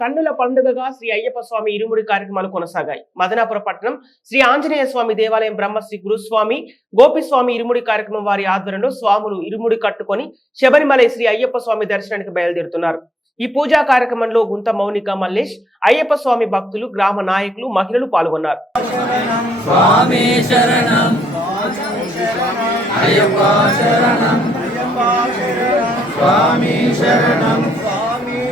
కన్నుల పండుగగా శ్రీ అయ్యప్ప స్వామి ఇరుముడి కార్యక్రమాలు కొనసాగాయి. మదనాపుర పట్టణం శ్రీ ఆంజనేయ స్వామి దేవాలయం బ్రహ్మశ్రీ గురుస్వామి గోపిస్వామి ఇరుముడి కార్యక్రమం వారి ఆధ్వర్యంలో స్వాములు ఇరుముడి కట్టుకొని శబరిమల శ్రీ అయ్యప్ప స్వామి దర్శనానికి బయలుదేరుతున్నారు. ఈ పూజా కార్యక్రమంలో గుంత మౌనిక మల్లేష్ అయ్యప్ప స్వామి భక్తులు గ్రామ నాయకులు మహిళలు పాల్గొన్నారు. స్వామి శరణం.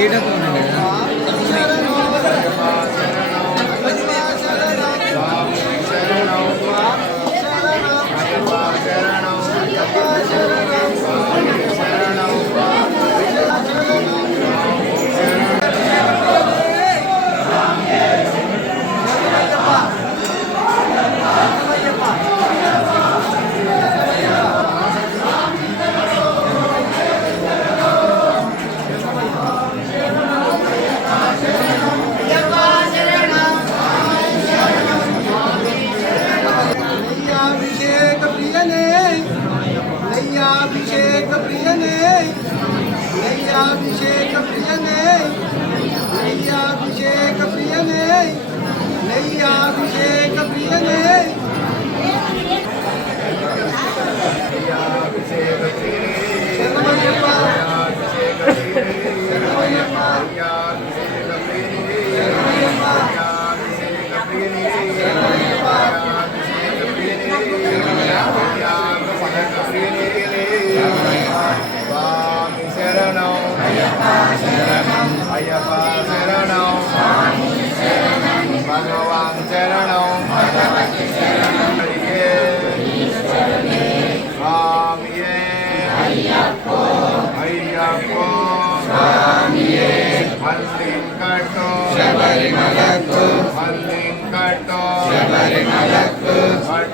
నయ్యాభిషేక నయ్యాభిషేక ప్రియనే నయ్యాభిషేక ప్రియనే నయ్యాభిషేక ప్రియనే శరణం అయ్యప్ప శరణం భగవాన్ శరణం భగవతి శరణం స్వామియే అయ్యప్పో అయ్యప్పో స్వామియే మల్లింకట్టో శబరిమలకు మల్లింకట్టో శబరిమలకు